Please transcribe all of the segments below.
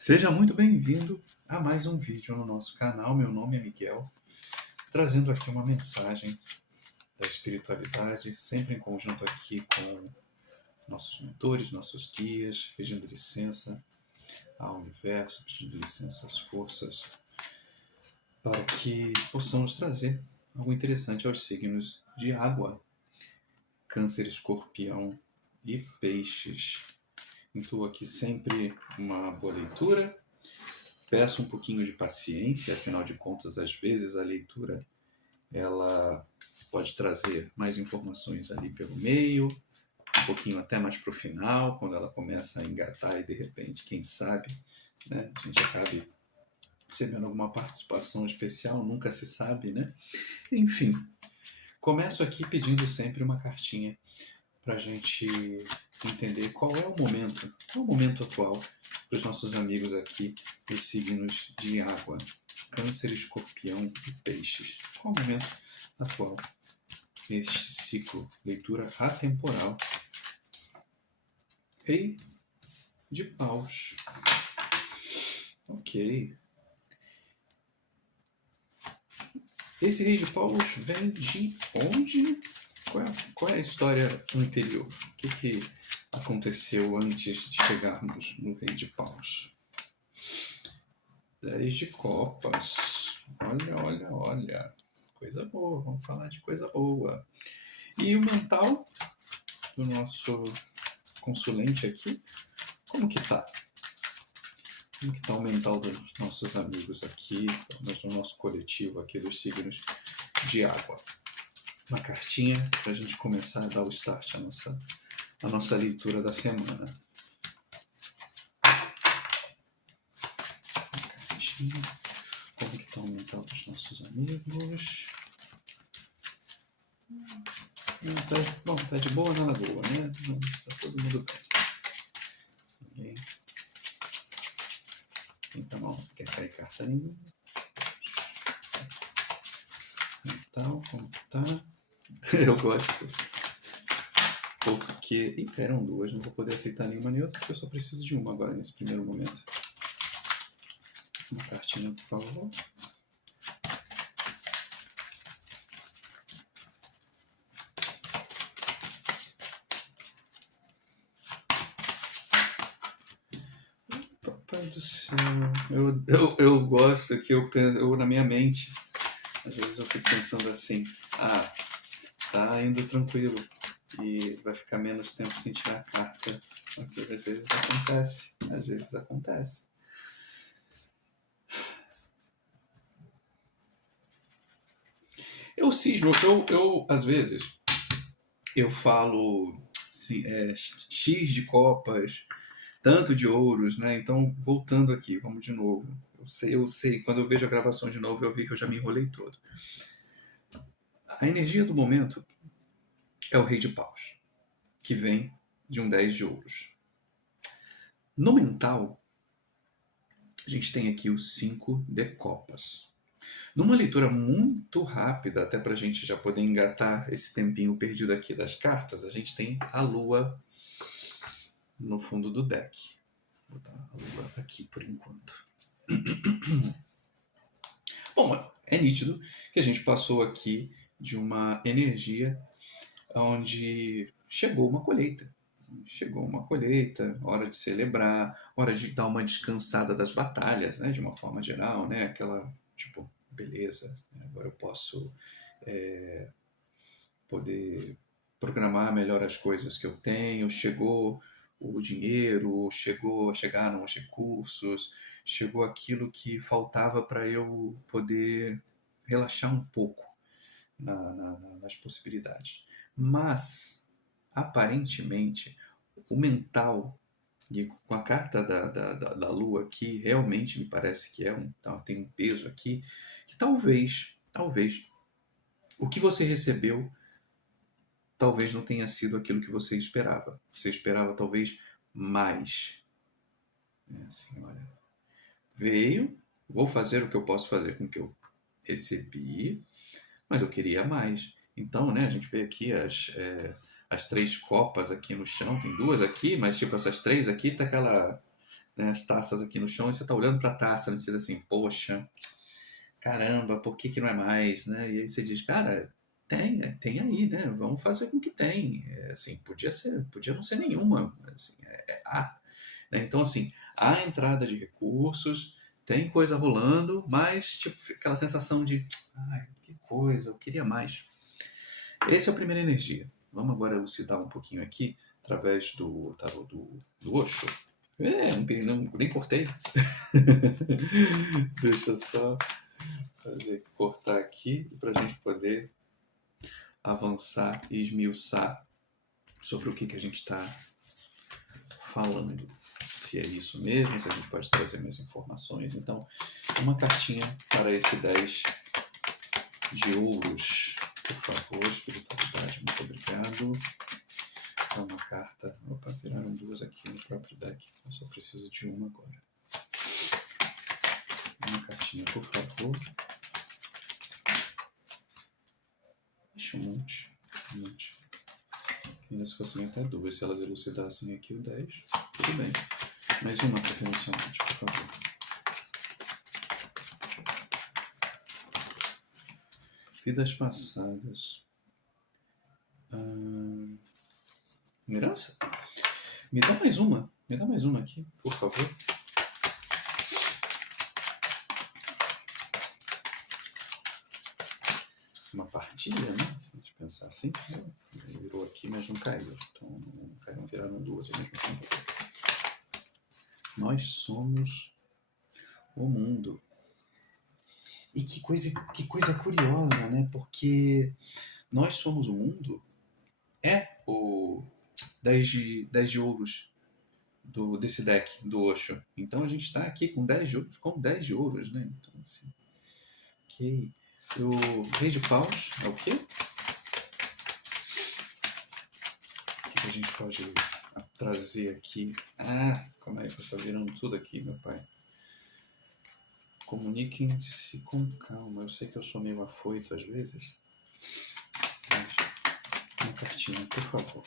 Seja muito bem-vindo a mais um vídeo no nosso canal. Meu nome é Miguel, trazendo aqui uma mensagem da espiritualidade, sempre em conjunto aqui com nossos mentores, nossos guias, pedindo licença ao universo, pedindo licença às forças, para que possamos trazer algo interessante aos signos de água, Câncer, Escorpião e Peixes. Intuo aqui sempre uma boa leitura. Peço um pouquinho de paciência, afinal de contas, às vezes a leitura ela pode trazer mais informações ali pelo meio, um pouquinho até mais para o final, quando ela começa a engatar e de repente, quem sabe, né, a gente acabe recebendo alguma participação especial, nunca se sabe, né? Enfim, começo aqui pedindo sempre uma cartinha para a gente entender qual é o momento atual para os nossos amigos aqui dos signos de água, Câncer, Escorpião e Peixes. Qual o momento atual neste ciclo? Leitura atemporal. Rei de Paus. Ok. Esse Rei de Paus vem de onde? Qual é a história anterior? O que aconteceu antes de chegarmos no Rei de Paus? 10 de copas. Olha. Coisa boa, vamos falar de coisa boa. E o mental do nosso consulente aqui, como que tá? Como que tá o mental dos nossos amigos aqui, do nosso coletivo aqui dos signos de água? Uma cartinha para a gente começar a dar o start à nossa leitura da semana. Uma cartinha. Como que está o mental dos nossos amigos? Bom, tá de boa na lagoa, né? Tá todo mundo bem. Então, ó, quer cair carta nenhuma. Mental, como que tá? Eu gosto. Porque... Ih, eram duas, não vou poder aceitar nenhuma nem outra, porque eu só preciso de uma agora nesse primeiro momento. Uma cartinha, por favor. Papai do céu. Eu gosto que eu na minha mente, às vezes eu fico pensando assim, tá indo tranquilo e vai ficar menos tempo sem tirar a carta. Só que às vezes acontece. Eu cismo, às vezes, eu falo X de copas, tanto de ouros, né? Então, voltando aqui, vamos de novo. Eu sei, quando eu vejo a gravação de novo, eu vi que eu já me enrolei todo. A energia do momento é o Rei de Paus, que vem de um 10 de ouros. No mental, a gente tem aqui os 5 de copas. Numa leitura muito rápida, até para a gente já poder engatar esse tempinho perdido aqui das cartas, a gente tem a Lua no fundo do deck. Vou botar a Lua aqui por enquanto. Bom, é nítido que a gente passou aqui de uma energia onde chegou uma colheita. Hora de celebrar, hora de dar uma descansada das batalhas, né, de uma forma geral, né, aquela, tipo, beleza, agora eu posso poder programar melhor as coisas que eu tenho, chegou o dinheiro, chegaram os recursos, chegou aquilo que faltava para eu poder relaxar um pouco nas possibilidades. Mas, aparentemente, o mental, e com a carta da Lua aqui, realmente me parece que tem um peso aqui, que talvez, o que você recebeu talvez não tenha sido aquilo que você esperava. Você esperava talvez mais. Assim, olha, veio, vou fazer o que eu posso fazer com o que eu recebi, mas eu queria mais. Então, né, a gente vê aqui as 3 copas aqui no chão, tem 2 aqui, mas tipo essas 3 aqui tá aquela, né, as taças aqui no chão e você tá olhando para a taça, né, você diz assim, poxa, caramba, por que que não é mais, né? E aí você diz, cara, tem aí, né? Vamos fazer com que tem. Assim, podia não ser nenhuma, mas assim, há. Né? Então, assim, há entrada de recursos, tem coisa rolando, mas tipo, fica aquela sensação de, ai, que coisa, eu queria mais. Esse é a primeira energia. Vamos agora elucidar um pouquinho aqui, através do tarô do Osho. Nem cortei. Deixa eu só cortar aqui para a gente poder avançar e esmiuçar sobre o que a gente está falando. Se é isso mesmo, se a gente pode trazer mais informações. Então, uma cartinha para esse 10 de ouros. Por favor, espiritualidade, muito obrigado. Então, uma carta. Opa, viraram duas aqui no próprio deck. Eu só preciso de uma agora. Uma cartinha, por favor. Ixi, um monte. Ainda se fossem até duas, se elas elucidassem aqui o 10, tudo bem. Mais uma preferencialmente, por favor. Vidas passadas. Herança? Me dá mais uma. Me dá mais uma aqui, por favor. Uma partilha, né? Se a gente pensar assim. Virou aqui, mas não caiu. Então, não caiu, viraram duas ao mesmo tempo. Nós somos o mundo. E que coisa curiosa, né? Porque nós somos o mundo é o 10 de ouros desse deck do Osho. Então a gente está aqui com 10 de ouros, com 10 de ouros, né? Então, assim, ok. O Rei de Paus é o quê? O que a gente pode trazer aqui? Como é que está virando tudo aqui, meu pai? Comuniquem-se com calma. Eu sei que eu sou meio afoito às vezes. Mas uma cartinha, por favor.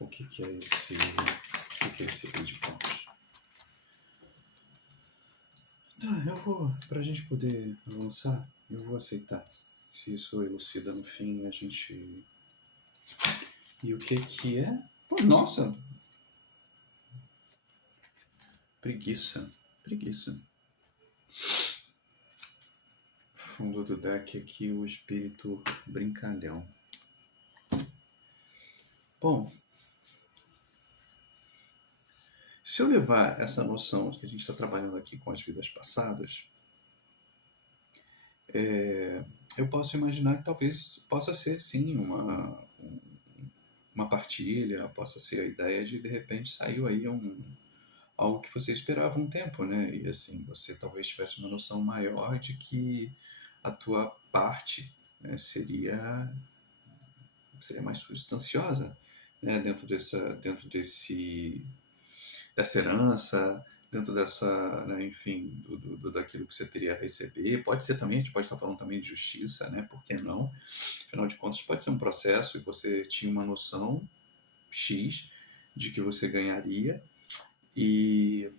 O que é esse Rei de Paus? Tá, eu vou, pra gente poder avançar, eu vou aceitar. Se isso elucida no fim, a gente... E o que é? Pô, nossa! Preguiça. Fundo do deck aqui, o espírito brincalhão. Bom, se eu levar essa noção de que a gente está trabalhando aqui com as vidas passadas, eu posso imaginar que talvez possa ser, sim, uma partilha, possa ser a ideia de repente, saiu aí algo que você esperava um tempo, né? E assim, você talvez tivesse uma noção maior de que a tua parte, né, seria mais substanciosa, né? Dentro dessa herança, dentro dessa, né, enfim, daquilo que você teria a receber. Pode ser também, a gente pode estar falando também de justiça, né? Por que não? Afinal de contas, pode ser um processo e você tinha uma noção X de que você ganharia e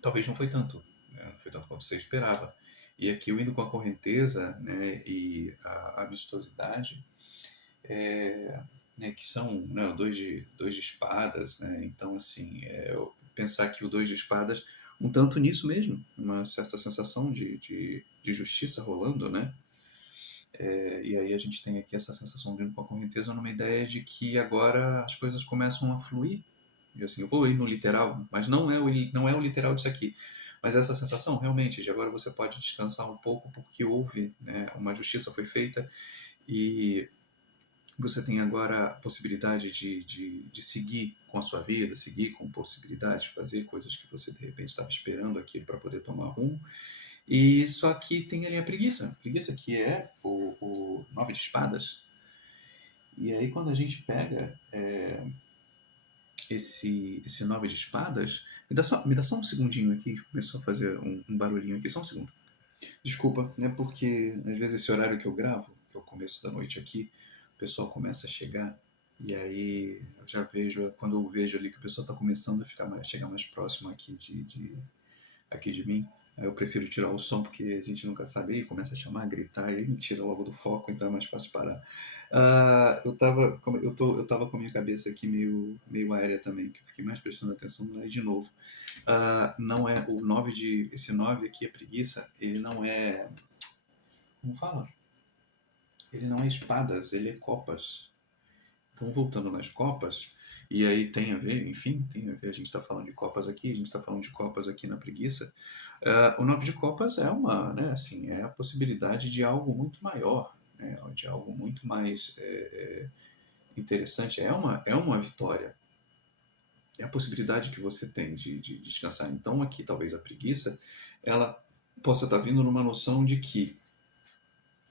talvez não foi tanto, né? Não foi tanto quanto você esperava. E aqui eu indo com a correnteza, né, e a amistosidade, né, que são, né, dois de espadas, né? Então assim, eu pensar que o dois de espadas um tanto nisso mesmo, uma certa sensação de justiça rolando, né? E aí a gente tem aqui essa sensação de com a correnteza numa ideia de que agora as coisas começam a fluir. E assim, eu vou ir no literal, mas não é o literal disso aqui. Mas essa sensação, realmente, de agora você pode descansar um pouco porque houve, né, uma justiça foi feita e você tem agora a possibilidade de seguir com a sua vida, seguir com possibilidades, fazer coisas que você de repente estava esperando aqui para poder tomar rumo. E só que tem ali a preguiça que é o 9 de espadas. E aí quando a gente pega esse 9 de espadas, me dá só um segundinho aqui, começou a fazer um barulhinho aqui, só um segundo. Desculpa, né? Porque às vezes esse horário que eu gravo, que é o começo da noite aqui, o pessoal começa a chegar E aí eu já vejo, quando eu vejo ali que a pessoa está começando a chegar mais próximo aqui aqui de mim, aí eu prefiro tirar o som porque a gente nunca sabe, aí começa a chamar, gritar, e me tira logo do foco, então é mais fácil parar. Eu tava com a minha cabeça aqui meio aérea também, que eu fiquei mais prestando atenção lá de novo. Não é o 9 esse 9 aqui, a preguiça, ele não é, como fala? Ele não é espadas, ele é copas. Então, voltando nas copas, e aí tem a ver, enfim, tem a ver, a gente está falando de copas aqui, a gente está falando de copas aqui na preguiça. O nove de copas é uma, né, assim, é a possibilidade de algo muito maior, né, de algo muito mais interessante. É uma vitória. É a possibilidade que você tem de descansar. Então, aqui, talvez a preguiça, ela possa estar vindo numa noção de que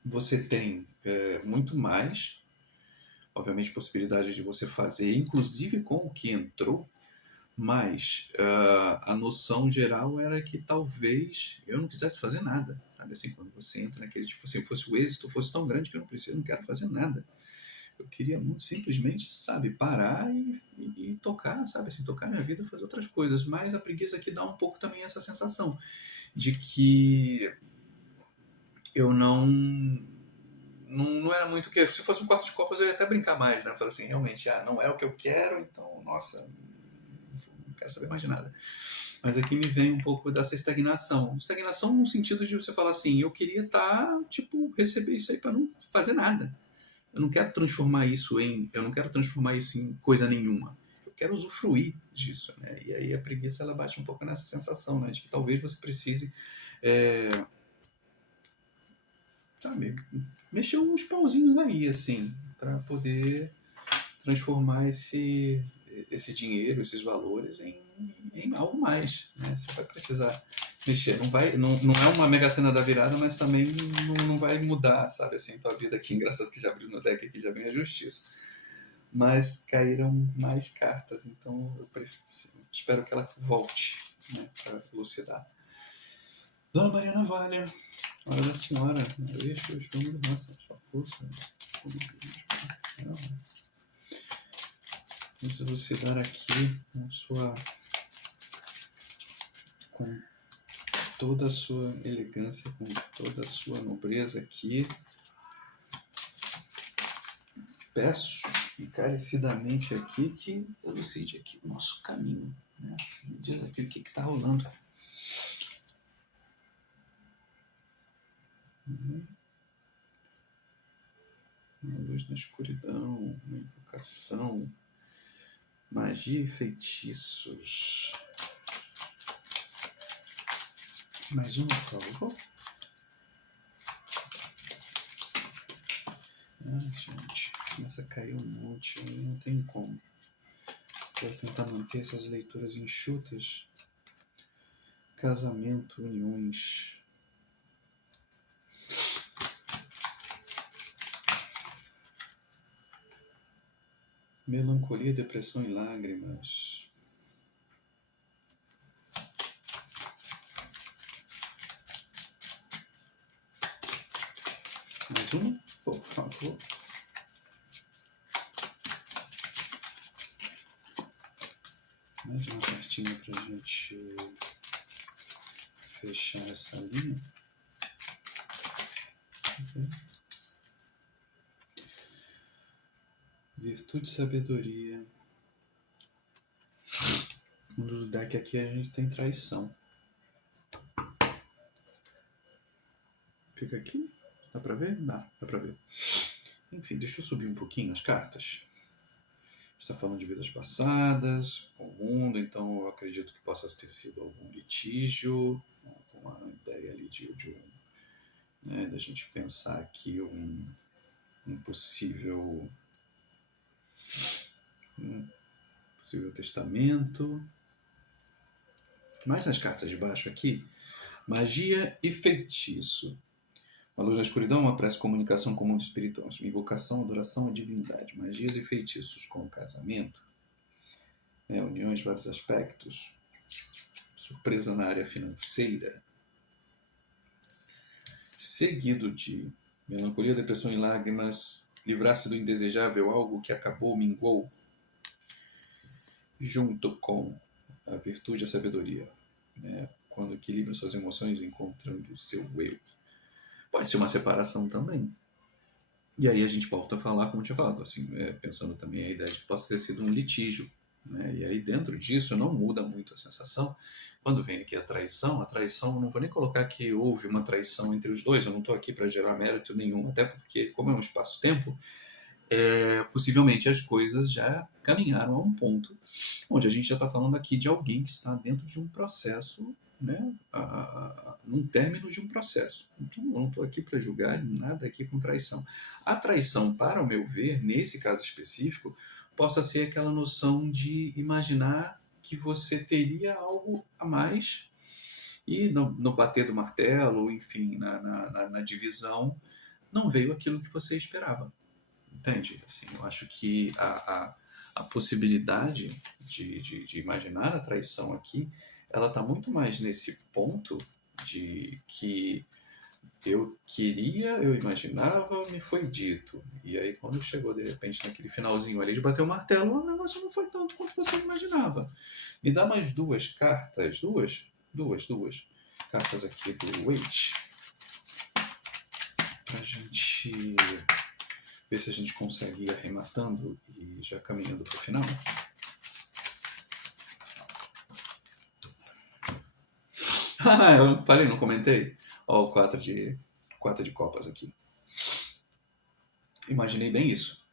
você tem muito mais, obviamente, possibilidade de você fazer, inclusive com o que entrou, mas a noção geral era que talvez eu não quisesse fazer nada, sabe? Assim, quando você entra naquele tipo assim, fosse o êxito fosse tão grande que eu não quero fazer nada. Eu queria muito simplesmente, sabe, parar e tocar, sabe, assim, tocar minha vida, fazer outras coisas. Mas a preguiça aqui dá um pouco também essa sensação de que eu não era muito o que. Se fosse um quarto de copas, eu ia até brincar mais, né? Falar assim, realmente, não é o que eu quero, então, nossa, não quero saber mais de nada. Mas aqui me vem um pouco dessa estagnação. Estagnação no sentido de você falar assim, eu queria tipo, receber isso aí para não fazer nada. Eu não quero transformar isso em coisa nenhuma. Eu quero usufruir disso, né? E aí a preguiça ela bate um pouco nessa sensação, né? De que talvez você precise é, sabe, mexer uns pauzinhos aí, assim, para poder transformar esse dinheiro, esses valores em algo mais, né? Você vai precisar mexer, não é uma mega cena da virada, mas também não vai mudar, sabe, assim, tua vida aqui. Engraçado que já abriu no deck aqui, já vem a justiça. Mas caíram mais cartas, então assim, espero que ela volte, né, para elucidar. Dona Maria Navalha, hora da senhora, deixa o número, nossa, sua força. Vamos elucidar aqui com toda a sua elegância, com toda a sua nobreza aqui. Peço encarecidamente aqui que elucide aqui o nosso caminho, né? Me diz aqui o que está rolando. Uma luz na escuridão, uma invocação, magia e feitiços. Mais uma, por favor. Gente, começa a cair um monte, aí não tem como. Quero tentar manter essas leituras enxutas. Casamento, uniões. Melancolia, depressão e lágrimas. Mais uma, por favor. Mais uma cartinha pra gente fechar essa linha. Virtude e sabedoria. No deck aqui a gente tem traição. Fica aqui? Dá pra ver? Dá pra ver. Enfim, deixa eu subir um pouquinho as cartas. Está falando de vidas passadas, com o mundo, então eu acredito que possa ter sido algum litígio, uma ideia ali né, da gente pensar aqui um possível testamento. Mas nas cartas de baixo aqui, magia e feitiço. Uma luz na escuridão, uma prece, comunicação com o mundo espiritual. Uma invocação, adoração à divindade. Magias e feitiços com o casamento. Uniões de vários aspectos. Surpresa na área financeira. Seguido de melancolia, depressão e lágrimas. livrar-se do indesejável, algo que acabou, minguou, junto com a virtude e a sabedoria, né? Quando equilibra suas emoções encontrando o seu eu. Pode ser uma separação também. E aí a gente volta a falar, como eu tinha falado, assim, pensando também a ideia de que possa ter sido um litígio, né? E aí dentro disso não muda muito a sensação. Quando vem aqui a traição, não vou nem colocar que houve uma traição entre os dois, eu não estou aqui para gerar mérito nenhum, até porque, como é um espaço-tempo, possivelmente as coisas já caminharam a um ponto onde a gente já está falando aqui de alguém que está dentro de um processo, né, num término de um processo. Então, eu não estou aqui para julgar nada aqui com traição. A traição, para o meu ver, nesse caso específico, possa ser aquela noção de imaginar que você teria algo a mais e no bater do martelo, enfim, na divisão, não veio aquilo que você esperava. Entende? Assim, eu acho que a possibilidade de imaginar a traição aqui, ela está muito mais nesse ponto de que eu queria, eu imaginava, me foi dito. E aí quando chegou de repente naquele finalzinho ali de bater o martelo, o negócio não foi tanto quanto você imaginava. Me dá mais duas cartas, duas cartas aqui do Wait, pra gente ver se a gente consegue ir arrematando e já caminhando para o final. Eu falei, não comentei? Ó, o 4 de copas aqui. Imaginei bem isso.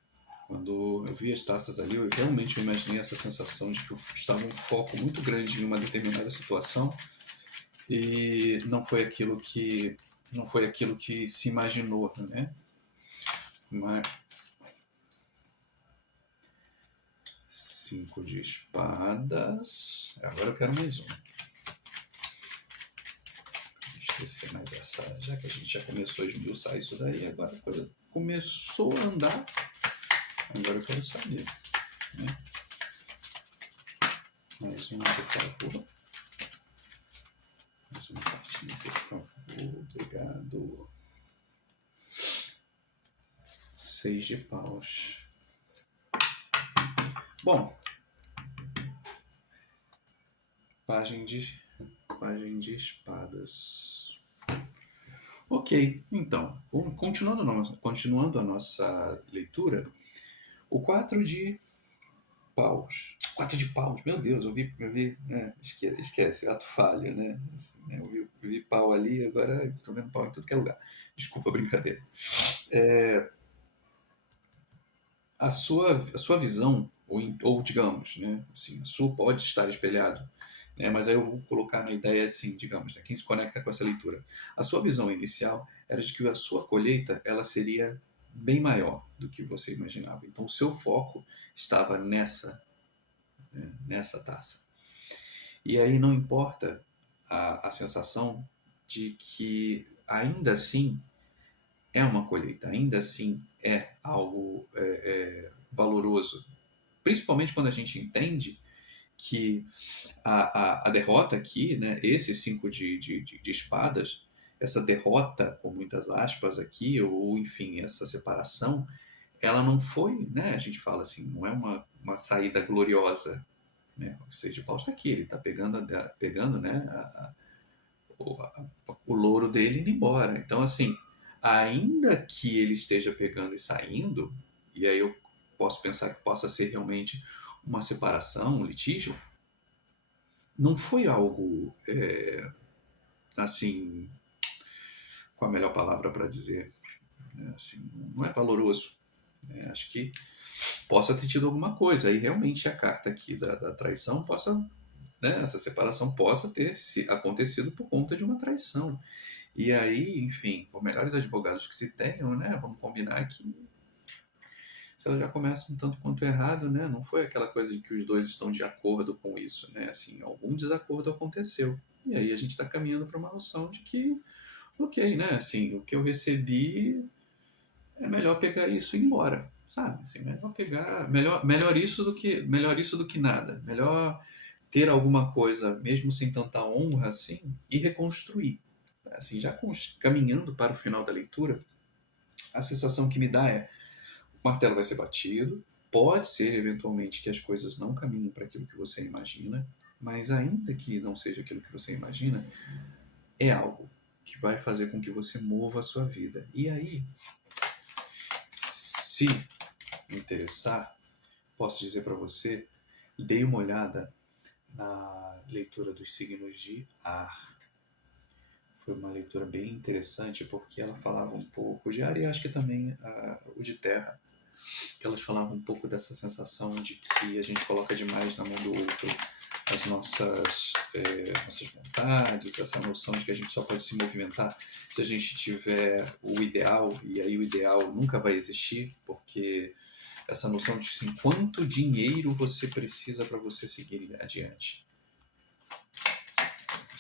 Quando eu vi as taças ali, eu realmente imaginei essa sensação de que estava um foco muito grande em uma determinada situação e não foi aquilo que se imaginou, né? Mas 5 de espadas. Agora eu quero mais um. Descer mais essa, já que a gente já começou a esmiuçar isso daí, agora a coisa começou a andar, agora eu quero saber, né? Mais uma, por favor. Mais uma cartinha, por favor. Obrigado. 6 de paus. Bom, página de espadas. Ok, então, continuando a nossa leitura, o 4 de paus. 4 de paus, meu Deus, eu vi esquece, ato falho, né? Assim, né? Eu vi pau ali, agora estou vendo pau em tudo que é lugar. Desculpa a brincadeira. A sua visão, ou digamos, né? Assim, a sua pode estar espelhado, né? Mas aí eu vou colocar na ideia assim, digamos, né? Quem se conecta com essa leitura. A sua visão inicial era de que a sua colheita ela seria bem maior do que você imaginava. Então o seu foco estava nessa taça. E aí não importa a sensação de que ainda assim é uma colheita, ainda assim é algo valoroso. Principalmente quando a gente entende que a derrota aqui, né, esse 5 de espadas, essa derrota, com muitas aspas aqui, ou enfim, essa separação, ela não foi, né, a gente fala assim, não é uma saída gloriosa, né? O 6 de paus está aqui, ele está pegando né, o louro dele indo embora. Então, assim, ainda que ele esteja pegando e saindo, e aí eu posso pensar que possa ser realmente uma separação, um litígio, não foi algo, assim, qual a melhor palavra para dizer? Assim, não é valoroso. Acho que possa ter tido alguma coisa. E realmente a carta aqui da traição possa, né, essa separação possa ter acontecido por conta de uma traição. E aí, enfim, por melhores advogados que se tenham, né, vamos combinar que se ela já começa um tanto quanto errado, né, não foi aquela coisa de que os dois estão de acordo com isso, né, assim, algum desacordo aconteceu. E aí a gente está caminhando para uma noção de que, ok, né, assim, o que eu recebi é melhor pegar isso e ir embora, sabe? Assim, melhor isso do que nada. Melhor ter alguma coisa, mesmo sem tanta honra, assim, e reconstruir. Assim, já caminhando para o final da leitura, a sensação que me dá é o martelo vai ser batido, pode ser eventualmente que as coisas não caminhem para aquilo que você imagina, mas ainda que não seja aquilo que você imagina, é algo que vai fazer com que você mova a sua vida. E aí, se interessar, posso dizer para você, dei uma olhada na leitura dos signos de ar. Foi uma leitura bem interessante porque ela falava um pouco de ar e acho que também o de terra, que elas falavam um pouco dessa sensação de que a gente coloca demais na mão do outro as nossas vontades, essa noção de que a gente só pode se movimentar se a gente tiver o ideal, e aí o ideal nunca vai existir, porque essa noção de assim, quanto dinheiro você precisa para você seguir adiante.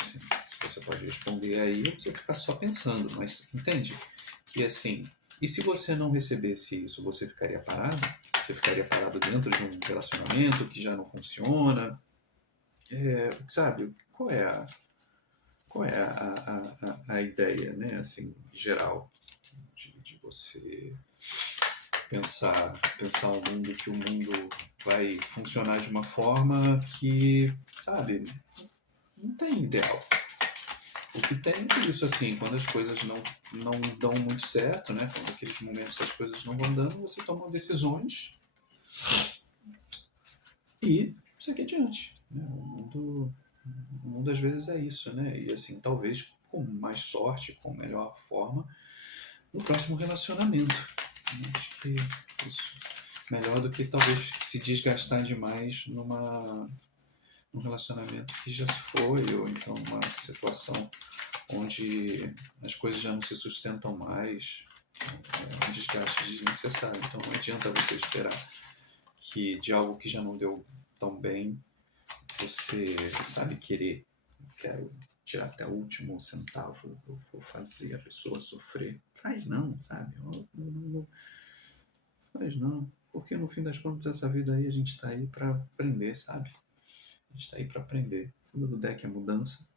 Assim, você pode responder aí ou você ficar só pensando, mas entende? Que assim, e se você não recebesse isso, você ficaria parado? Você ficaria parado dentro de um relacionamento que já não funciona? Sabe, qual é a ideia, né, assim, geral de você pensar um mundo que o mundo vai funcionar de uma forma que, sabe, não tem ideal. O que tem é isso, assim, quando as coisas não dão muito certo, né, quando aqueles momentos as coisas não vão dando, você toma decisões e segue adiante. Né? O mundo às vezes é isso, né? E assim, talvez com mais sorte, com melhor forma, no próximo relacionamento. Acho que isso melhor do que talvez se desgastar demais num relacionamento que já se foi, ou então uma situação onde as coisas já não se sustentam mais, um desgaste desnecessário. Então não adianta você esperar que de algo que já não deu tão bem, você, sabe, quero tirar até o último centavo, eu vou fazer a pessoa sofrer. Faz não, sabe? Não faz não. Porque no fim das contas, essa vida aí, a gente tá aí para aprender, sabe? A gente tá aí para aprender. O fundo do deck é mudança.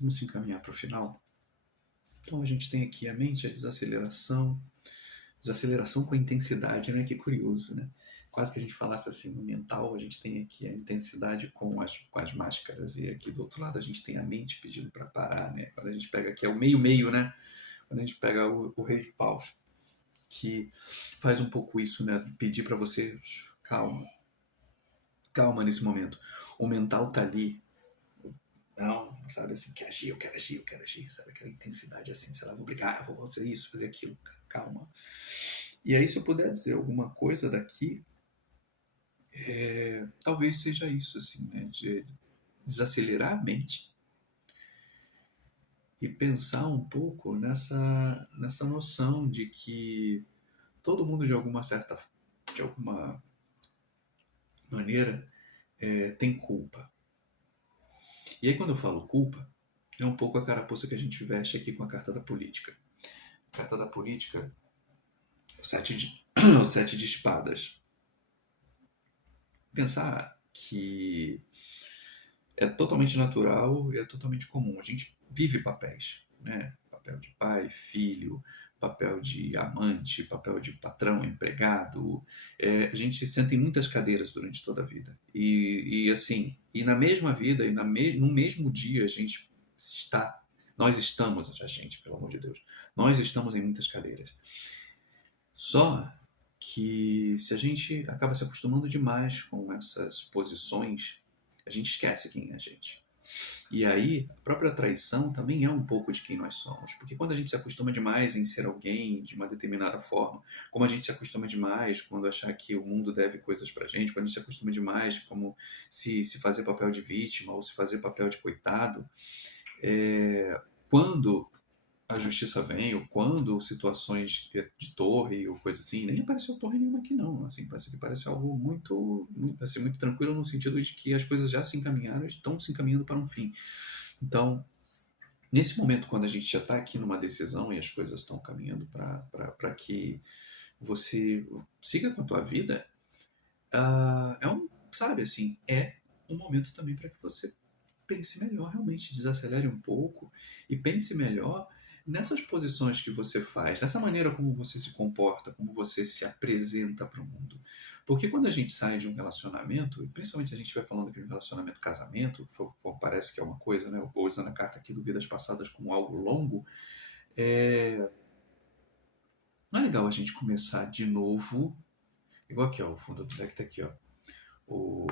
Vamos se encaminhar para o final. Então a gente tem aqui a mente, a desaceleração. Desaceleração com intensidade, né? Que curioso, né? Quase que a gente falasse assim, no mental, a gente tem aqui a intensidade com as máscaras, e aqui do outro lado a gente tem a mente pedindo para parar, né? Quando a gente pega aqui, é o meio-meio, né? Quando a gente pega o rei de paus, que faz um pouco isso, né? Pedir para você, calma, calma nesse momento. O mental tá ali, não, sabe assim, quero agir, eu quero agir, eu quero agir, sabe? Aquela intensidade assim, sei lá, vou brigar, vou fazer isso, fazer aquilo, calma. E aí, se eu puder dizer alguma coisa daqui, talvez seja isso, assim, né? De desacelerar a mente e pensar um pouco nessa noção de que todo mundo, de alguma maneira, tem culpa. E aí, quando eu falo culpa, é um pouco a carapuça que a gente veste aqui com a carta da política. A carta da política, o sete de, o sete de espadas. Pensar que é totalmente natural e é totalmente comum. A gente vive papéis, né? Papel de pai, filho, papel de amante, papel de patrão, empregado. A gente se senta em muitas cadeiras durante toda a vida. E assim, e na mesma vida, e no mesmo dia, nós estamos, a gente, pelo amor de Deus, nós estamos em muitas cadeiras. Só que se a gente acaba se acostumando demais com essas posições, a gente esquece quem é a gente. E aí, a própria traição também é um pouco de quem nós somos. Porque quando a gente se acostuma demais em ser alguém de uma determinada forma, como a gente se acostuma demais quando achar que o mundo deve coisas pra gente, quando a gente se acostuma demais como se fazer papel de vítima ou se fazer papel de coitado, quando a justiça vem, ou quando situações de torre ou coisa assim, nem apareceu torre nenhuma aqui não, assim, parece algo assim, muito tranquilo no sentido de que as coisas já se encaminharam, estão se encaminhando para um fim. Então, nesse momento, quando a gente já está aqui numa decisão e as coisas estão caminhando para que você siga com a tua vida, sabe assim, é um momento também para que você pense melhor, realmente desacelere um pouco e pense melhor nessas posições que você faz, nessa maneira como você se comporta, como você se apresenta para o mundo. Porque quando a gente sai de um relacionamento, e principalmente se a gente estiver falando aqui de um relacionamento casamento, parece que é uma coisa, né? Ou usando a carta aqui do Vidas Passadas como algo longo, é... não é legal a gente começar de novo, igual aqui, ó, o fundo do deck tá aqui, ó, o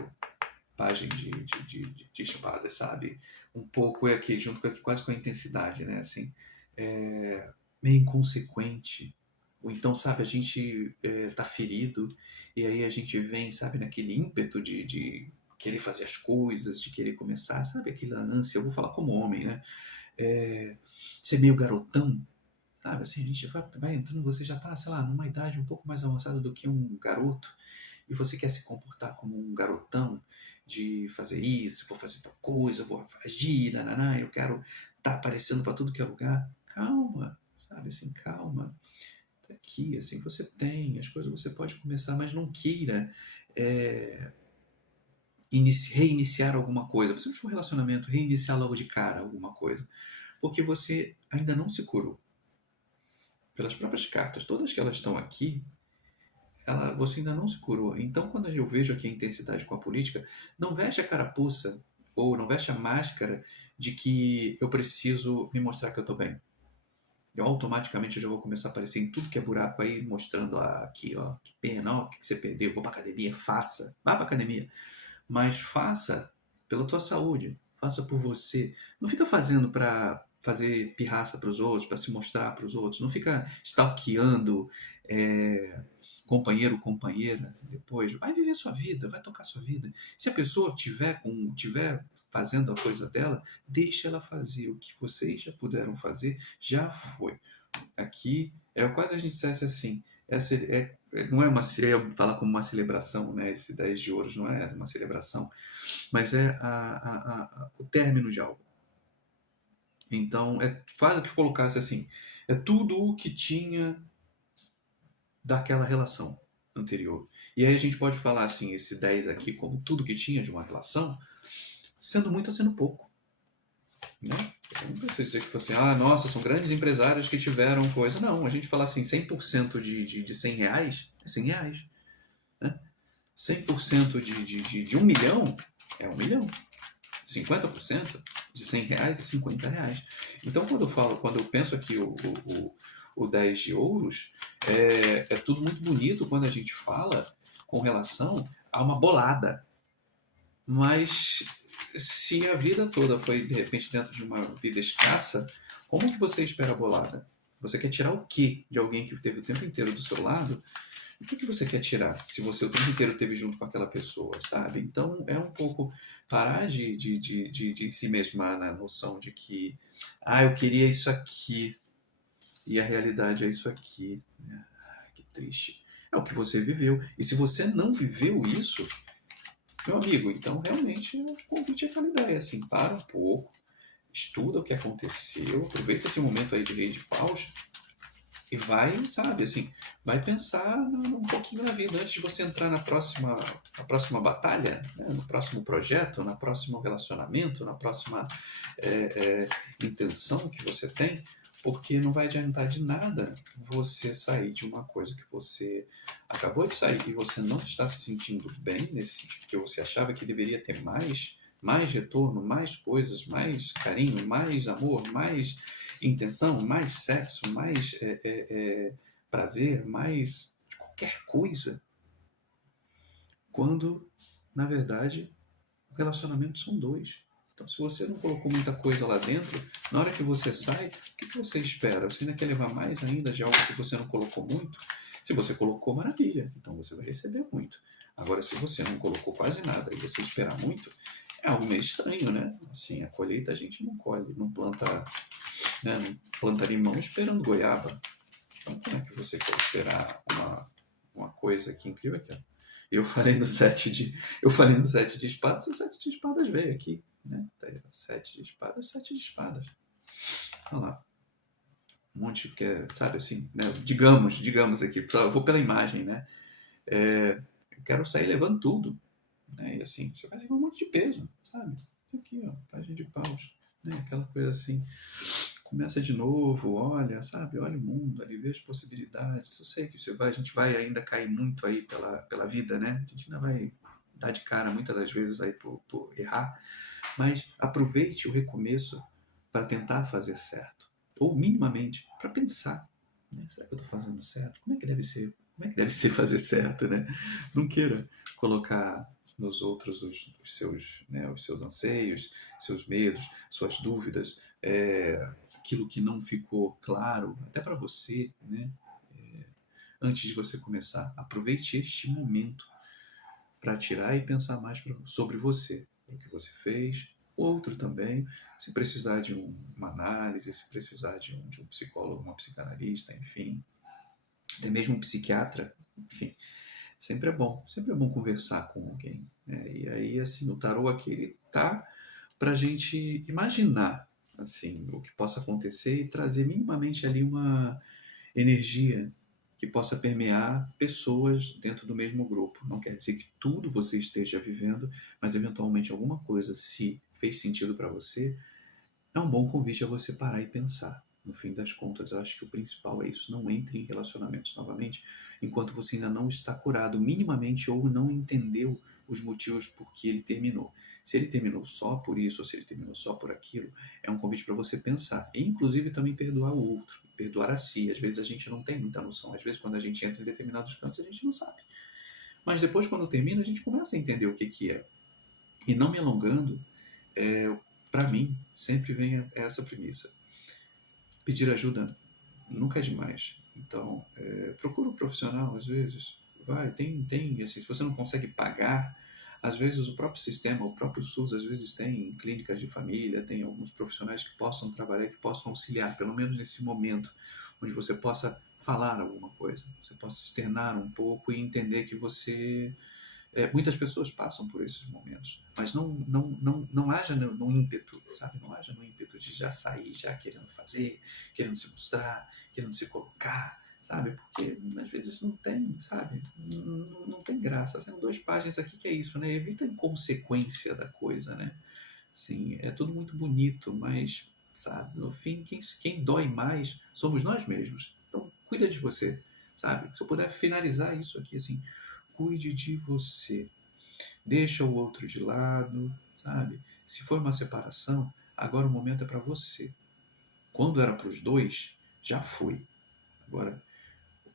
página de espadas, sabe? Um pouco é aqui, junto com aqui, quase com a intensidade, né? Assim, meio inconsequente. Ou então, sabe, a gente tá ferido e aí a gente vem, sabe, naquele ímpeto de querer fazer as coisas, de querer começar, sabe, aquela ânsia, eu vou falar como homem, né? Ser meio garotão, sabe, assim, a gente vai entrando, você já tá, sei lá, numa idade um pouco mais avançada do que um garoto, e você quer se comportar como um garotão, de fazer isso, vou fazer tal coisa, vou agir, nananá, eu quero estar aparecendo para tudo que é lugar. Calma, sabe, assim, calma. Tá aqui, assim, você tem, as coisas você pode começar, mas não queira é, reiniciar alguma coisa. Você puxou um relacionamento, reiniciar logo de cara alguma coisa. Porque você ainda não se curou. Pelas próprias cartas, todas que elas estão aqui, você ainda não se curou. Então, quando eu vejo aqui a intensidade com a política, não veste a carapuça ou não veste a máscara de que eu preciso me mostrar que eu estou bem. Eu automaticamente já vou começar a aparecer em tudo que é buraco aí, mostrando aqui, ó, que pena, ó, o que você perdeu, vou pra academia, faça, vá pra academia. Mas faça pela tua saúde, faça por você. Não fica fazendo para fazer pirraça para os outros, para se mostrar para os outros. Não fica stalkeando companheiro ou companheira depois. Vai viver sua vida, vai tocar sua vida. Se a pessoa tiver fazendo a coisa dela, deixa ela fazer. O que vocês já puderam fazer, já foi. Aqui é quase a gente dissesse assim, não é uma, eu ia falar como uma celebração, né? Esse 10 de ouros não é uma celebração, mas é o término de algo. Então, é quase que colocasse assim, é tudo o que tinha daquela relação anterior. E aí a gente pode falar assim, esse 10 aqui como tudo que tinha de uma relação, sendo muito ou sendo pouco. Né? Eu não preciso dizer que fosse, nossa, são grandes empresários que tiveram coisa. Não, a gente fala assim, 100% de 100 reais é 100 reais. Né? 100% de 1 milhão é 1 milhão. 50% de 100 reais é 50 reais. Então, quando eu penso aqui o 10 de ouros, é tudo muito bonito quando a gente fala com relação a uma bolada. Mas se a vida toda foi, de repente, dentro de uma vida escassa, como que você espera a bolada? Você quer tirar o quê de alguém que teve o tempo inteiro do seu lado? O que você quer tirar se você o tempo inteiro esteve junto com aquela pessoa, sabe? Então é um pouco parar de si mesmar na noção de que eu queria isso aqui e a realidade é isso aqui. Que triste. É o que você viveu. E se você não viveu isso, meu amigo, então realmente o convite é aquela ideia, assim, para um pouco, estuda o que aconteceu, aproveita esse momento aí de rei de paus e vai, sabe, assim, vai pensar um pouquinho na vida antes de você entrar na próxima batalha, né, no próximo projeto, no próximo relacionamento, na próxima intenção que você tem, porque não vai adiantar de nada você sair de uma coisa que você acabou de sair e você não está se sentindo bem nesse sentido que você achava que deveria ter mais retorno, mais coisas, mais carinho, mais amor, mais intenção, mais sexo, mais prazer, mais de qualquer coisa, quando na verdade o relacionamento são dois. Então, se você não colocou muita coisa lá dentro, na hora que você sai, o que você espera? Você ainda quer levar mais ainda de algo que você não colocou muito? Se você colocou, maravilha, então você vai receber muito. Agora, se você não colocou quase nada e você espera muito, é algo meio estranho, né? Assim, a colheita a gente não colhe, não planta, né? Não planta limão esperando goiaba. Então, como é que você quer esperar uma coisa que incrível aqui, ó. Eu falei no 7 de espadas, e o 7 de espadas veio aqui, né? Tá aí, 7 de espadas, 7 de espadas. Olha lá. Um monte que sabe assim, né? Digamos aqui, eu vou pela imagem, né? Eu quero sair levando tudo, né? E assim, você vai levar um monte de peso, sabe? Aqui, ó, página de paus, né? Aquela coisa assim. começa de novo, olha, sabe, olha o mundo ali, vê as possibilidades. Eu sei que a gente vai ainda cair muito aí pela vida, né? A gente ainda vai dar de cara muitas das vezes aí por errar, mas aproveite o recomeço para tentar fazer certo, ou minimamente para pensar, né? Será que eu estou fazendo certo? Como é que deve ser? Como é que deve ser fazer certo, né? Não queira colocar nos outros os seus anseios, seus medos, suas dúvidas, aquilo que não ficou claro, até para você, né? Antes de você começar, aproveite este momento para tirar e pensar mais sobre você, o que você fez, o outro também, se precisar de uma análise, se precisar de um psicólogo, uma psicanalista, enfim, até mesmo um psiquiatra, enfim, sempre é bom conversar com alguém, né? E aí, assim, o tarô aqui ele tá para a gente imaginar, assim, o que possa acontecer e trazer minimamente ali uma energia que possa permear pessoas dentro do mesmo grupo. Não quer dizer que tudo você esteja vivendo, mas eventualmente alguma coisa, se fez sentido para você, é um bom convite a você parar e pensar. No fim das contas, eu acho que o principal é isso. Não entre em relacionamentos novamente enquanto você ainda não está curado minimamente ou não entendeu os motivos por que ele terminou. Se ele terminou só por isso ou se ele terminou só por aquilo, é um convite para você pensar. E, inclusive, também perdoar o outro, perdoar a si. Às vezes a gente não tem muita noção. Às vezes, quando a gente entra em determinados cantos, a gente não sabe. Mas depois, quando termina, a gente começa a entender o que, que é. E não me alongando, para mim, sempre vem essa premissa. Pedir ajuda nunca é demais. Então, procura um profissional, às vezes. Vai, assim, se você não consegue pagar, às vezes o próprio sistema, o próprio SUS, às vezes tem clínicas de família, tem alguns profissionais que possam trabalhar, que possam auxiliar, pelo menos nesse momento, onde você possa falar alguma coisa, você possa externar um pouco e entender que você muitas pessoas passam por esses momentos, mas não haja no ímpeto, sabe? Não haja no ímpeto de já sair, já querendo fazer, querendo se mostrar, querendo se colocar, sabe? Porque às vezes não tem, sabe? Não tem graça. Tem 2 páginas aqui que é isso, né? Evita a inconsequência da coisa, né? Sim, é tudo muito bonito, mas, sabe, no fim, quem dói mais somos nós mesmos. Então, cuida de você, sabe? Se eu puder finalizar isso aqui, assim, cuide de você. Deixa o outro de lado, sabe? Se foi uma separação, agora o momento é para você. Quando era para os dois, já foi. Agora,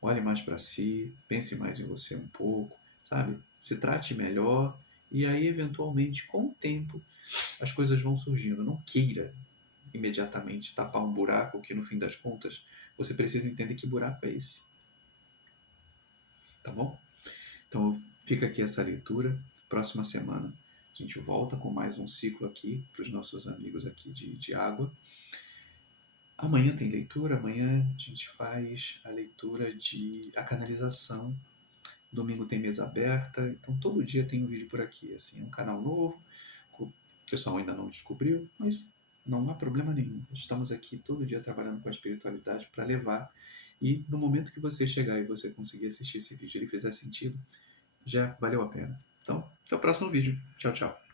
olhe mais para si, pense mais em você um pouco, sabe? Se trate melhor e aí, eventualmente, com o tempo, as coisas vão surgindo. Não queira imediatamente tapar um buraco que, no fim das contas, você precisa entender que buraco é esse, tá bom? Então, fica aqui essa leitura. Próxima semana a gente volta com mais um ciclo aqui para os nossos amigos aqui de água. Amanhã tem leitura, amanhã a gente faz a leitura de a canalização. Domingo tem mesa aberta, então todo dia tem um vídeo por aqui. Assim, é um canal novo, o pessoal ainda não descobriu, mas não há problema nenhum. Estamos aqui todo dia trabalhando com a espiritualidade para levar. E no momento que você chegar e você conseguir assistir esse vídeo e ele fizer sentido, já valeu a pena. Então, até o próximo vídeo. Tchau, tchau.